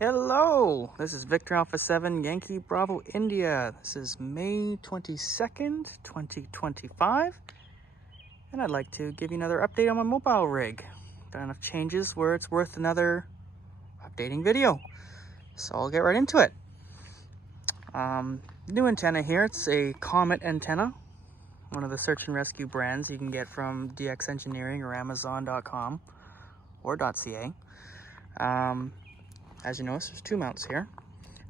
Hello, this is Victor Alpha 7 Yankee Bravo India. This is May 22nd, 2025, and I'd like to give you another update on my mobile rig. Got enough changes where it's worth another updating video, so I'll get right into it. New antenna here. It's a Comet antenna, one of the search and rescue brands you can get from DX Engineering or Amazon.com or .ca. As you notice, there's two mounts here.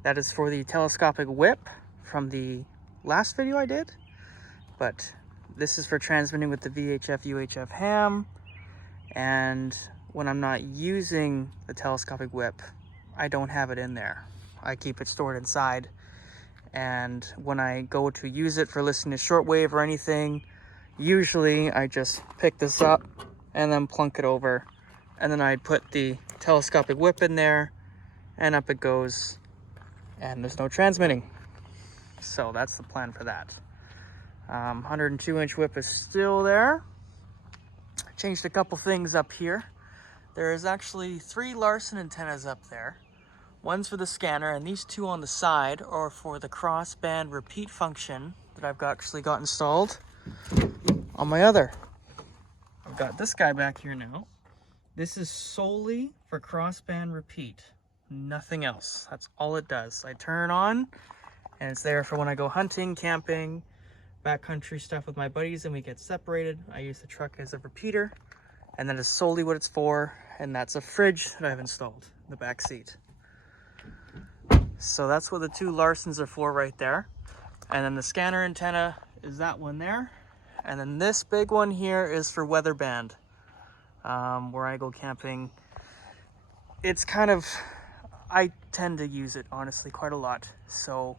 That is for the telescopic whip from the last video I did, but this is for transmitting with the VHF UHF ham. And when I'm not using the telescopic whip, I don't have it in there. I keep it stored inside, and when I go to use it for listening to shortwave or anything, usually I just pick this up and then plunk it over, and then I put the telescopic whip in there, and up it goes, and there's no transmitting. So that's the plan for that. 102-inch whip is still there. Changed a couple things up here. There is actually 3 Larson antennas up there. One's for the scanner, and these 2 on the side are for the crossband repeat function that I've actually got installed on my other. I've got this guy back here now. This is solely for crossband repeat. Nothing else. That's all it does. I turn it on, and it's there for when I go hunting, camping, backcountry stuff with my buddies, and we get separated. I use the truck as a repeater, and that is solely what it's for. And that's a fridge that I've installed in the back seat. So that's what the 2 Larsons are for right there. And then the scanner antenna is that one there. And then this big one here is for weather band, where I go camping. It's kind of, I tend to use it honestly quite a lot. So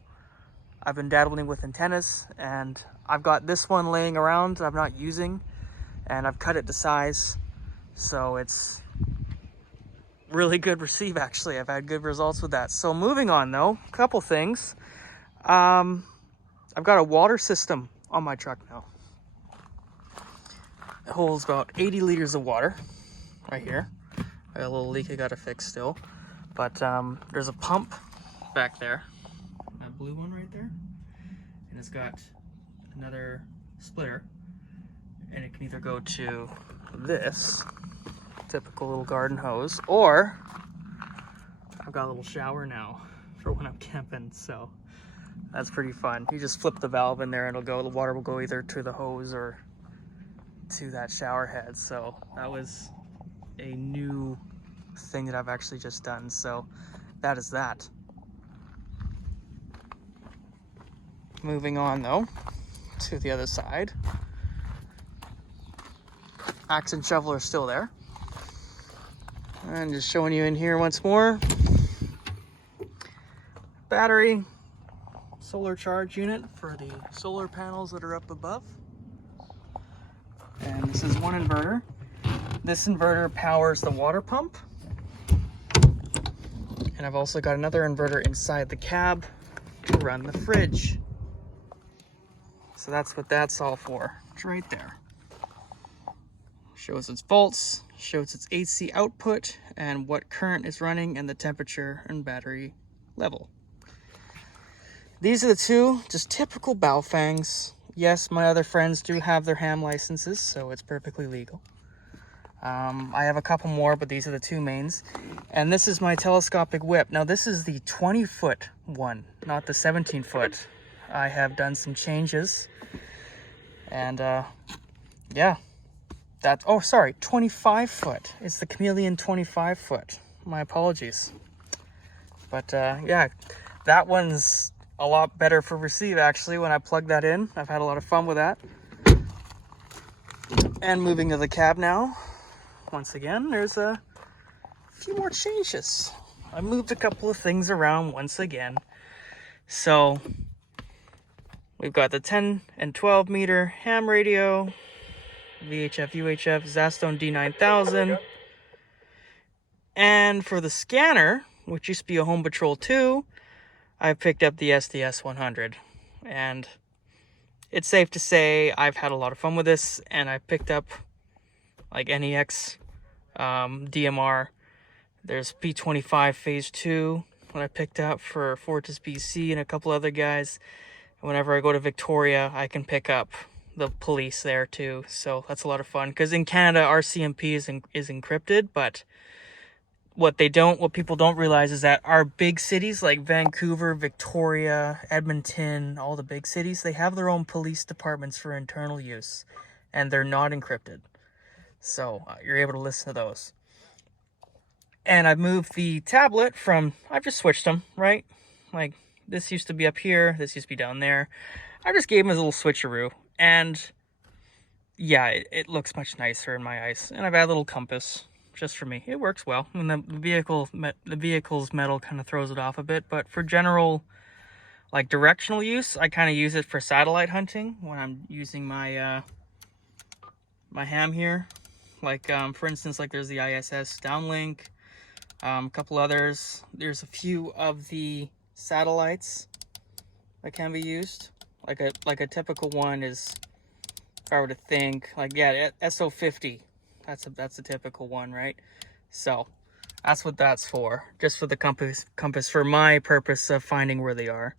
I've been dabbling with antennas, and I've got this one laying around I'm not using, and I've cut it to size. So it's really good receive, actually. I've had good results with that. So moving on though, a couple things. I've got a water system on my truck now. It holds about 80 liters of water right here. I got a little leak I gotta fix still. But there's a pump back there, that blue one right there, and it's got another splitter, and it can either go to this typical little garden hose, or I've got a little shower now for when I'm camping, so that's pretty fun. You just flip the valve in there and it'll go, the water will go either to the hose or to that shower head. So that was a new thing that I've actually just done. So that is that. Moving on though to the other side. Axe and shovel are still there. And just showing you in here once more. Battery, solar charge unit for the solar panels that are up above. And this is one inverter. This inverter powers the water pump. And I've also got another inverter inside the cab to run the fridge. So that's what that's all for. It's right there. Shows its volts, shows its AC output, and what current is running, and the temperature and battery level. These are the 2 just typical Baofangs. Yes, my other friends do have their ham licenses, so it's perfectly legal. I have a couple more, but these are the 2 mains. And this is my telescopic whip. Now this is the 20-foot one, not the 17-foot. I have done some changes. And yeah, that, oh sorry, 25-foot. It's the Chameleon 25-foot. My apologies. But yeah, that one's a lot better for receive actually when I plug that in. I've had a lot of fun with that. And moving to the cab now. Once again, there's a few more changes. I moved a couple of things around once again. So we've got the 10 and 12 meter ham radio, VHF UHF Zastone D9000, and for the scanner, which used to be a Home Patrol 2, I picked up the SDS 100. And it's safe to say I've had a lot of fun with this, and I picked up like NEX DMR There's P25 Phase 2 that I picked up for Fortis BC and a couple other guys. Whenever I go to Victoria, I can pick up the police there too. So that's a lot of fun. Because in Canada, our CMP is encrypted, but what people don't realize is that our big cities like Vancouver, Victoria, Edmonton, all the big cities, they have their own police departments for internal use, and they're not encrypted. So you're able to listen to those. And I've moved the tablet I've just switched them, right? Like, this used to be up here, this used to be down there. I just gave them a little switcheroo, and yeah, it looks much nicer in my eyes. And I've added a little compass just for me. It works well. And the vehicle's metal kind of throws it off a bit, but for general, like, directional use, I kind of use it for satellite hunting when I'm using my my ham here. Like, for instance, like there's the ISS downlink, a couple others. There's a few of the satellites that can be used. Like a typical one is, if I were to think, like, yeah, SO50. That's a typical one, right? So that's what that's for. Just for the compass for my purpose of finding where they are.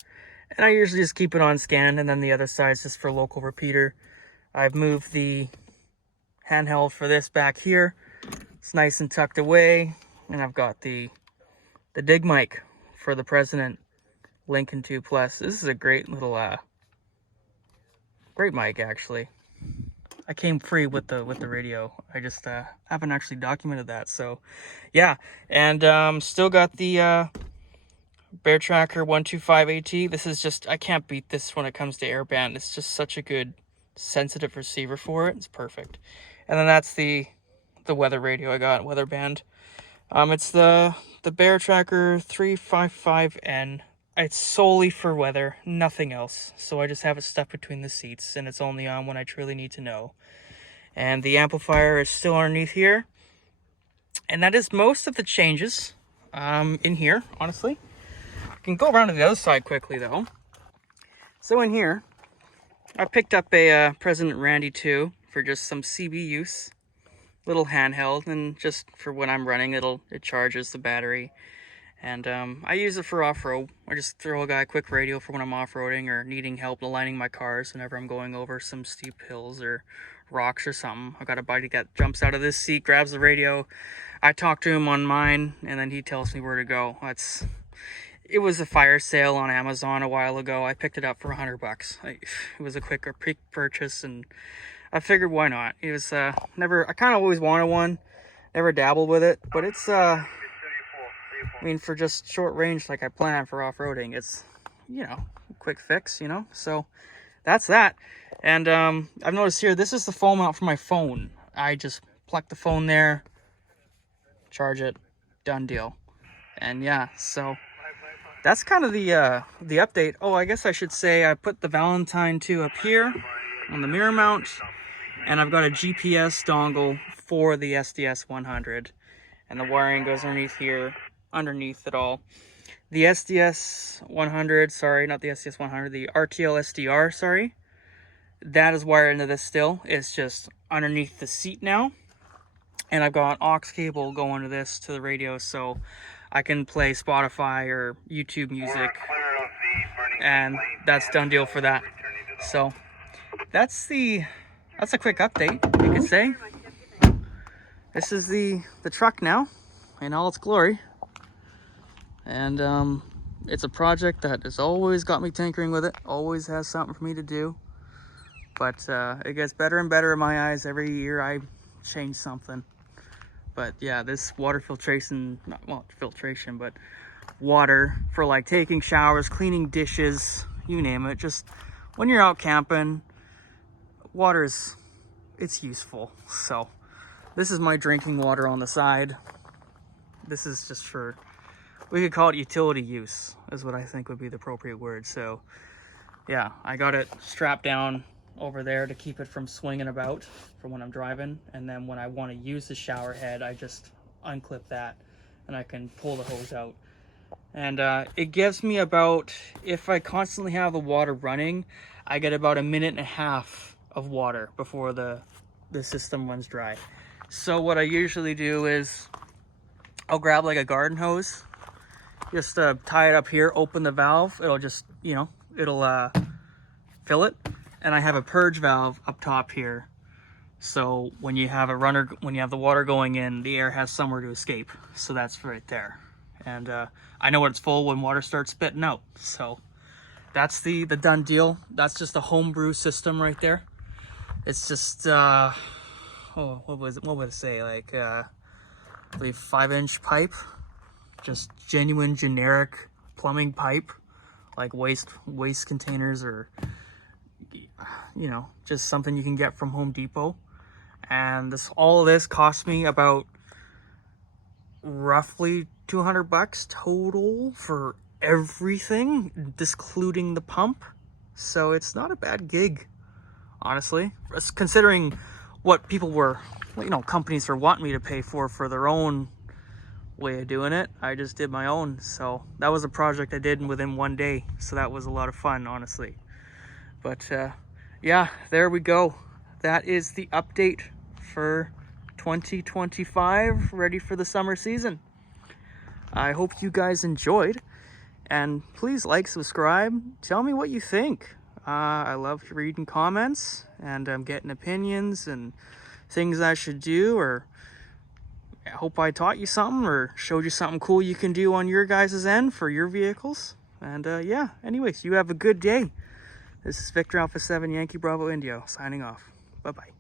And I usually just keep it on scan, and then the other side is just for local repeater. I've moved the handheld for this back here. It's nice and tucked away. And I've got the dig mic for the President Lincoln 2 Plus. This is a great little great mic, actually. I came free with the radio. I just haven't actually documented that. So yeah, and still got the Bear Tracker 125 AT. This is just, I can't beat this when it comes to airband. It's just such a good sensitive receiver for it. It's perfect. And then that's the weather radio I got, weather band. It's the Bear Tracker 355N. It's solely for weather, nothing else. So I just have it stuck between the seats, and it's only on when I truly need to know. And the amplifier is still underneath here. And that is most of the changes in here, honestly. I can go around to the other side quickly, though. So in here, I picked up a President Randy 2 for just some CB use. Little handheld, and just for when I'm running, it charges the battery. And I use it for off-road. I just throw a guy a quick radio for when I'm off-roading or needing help aligning my cars whenever I'm going over some steep hills or rocks or something. I got a buddy that jumps out of this seat, grabs the radio. I talk to him on mine, and then he tells me where to go. It was a fire sale on Amazon a while ago. I picked it up for $100. It was a quick purchase, and I figured, why not? It was I kind of always wanted one. Never dabbled with it, but it's I mean, for just short range like I plan for off-roading, it's, quick fix, So that's that. And I've noticed here, this is the phone mount for my phone. I just pluck the phone there, charge it, done deal. And yeah, so that's kind of the update. Oh, I guess I should say I put the Valentine 2 up here on the mirror mount, and I've got a GPS dongle for the SDS 100, and the wiring goes underneath here, underneath it all. The SDS 100, sorry, not the SDS 100, the RTL SDR, sorry, that is wired into this still. It's just underneath the seat now, and I've got an aux cable going to this to the radio, so I can play Spotify or YouTube music, and that's done deal for that. So that's a quick update, you could say. This is the truck now in all its glory, and it's a project that has always got me tinkering with it, always has something for me to do, but it gets better and better in my eyes. Every year I change something. But yeah, this water filtration, but water for like taking showers, cleaning dishes, you name it. Just when you're out camping, it's useful. So this is my drinking water on the side. This is just for, we could call it utility use, is what I think would be the appropriate word. So yeah, I got it strapped down over there to keep it from swinging about for when I'm driving, and then when I want to use the shower head, I just unclip that and I can pull the hose out. And it gives me about, if I constantly have the water running, I get about 1.5 minutes of water before the system runs dry. So what I usually do is I'll grab like a garden hose, just tie it up here, open the valve. It'll just, you know, it'll fill it. And I have a purge valve up top here. So when you have when you have the water going in, the air has somewhere to escape. So that's right there. And I know when it's full when water starts spitting out. So that's the done deal. That's just a homebrew system right there. It's just, what would it say? Like, I believe 5-inch pipe. Just genuine generic plumbing pipe. Like waste containers, or, you know, just something you can get from Home Depot. And all of this cost me about roughly $200 total for everything, excluding the pump. So it's not a bad gig, honestly, considering what people were, you know, companies were wanting me to pay for their own way of doing it. I just did my own. So that was a project I did within one day. So that was a lot of fun, honestly. But yeah, there we go. That is the update for 2025, ready for the summer season. I hope you guys enjoyed, and please like, subscribe, tell me what you think. I love reading comments, and I'm getting opinions and things I should do, or I hope I taught you something or showed you something cool you can do on your guys' end for your vehicles. And yeah, anyways, you have a good day. This is Victor Alpha 7 Yankee Bravo Indio signing off. Bye-bye.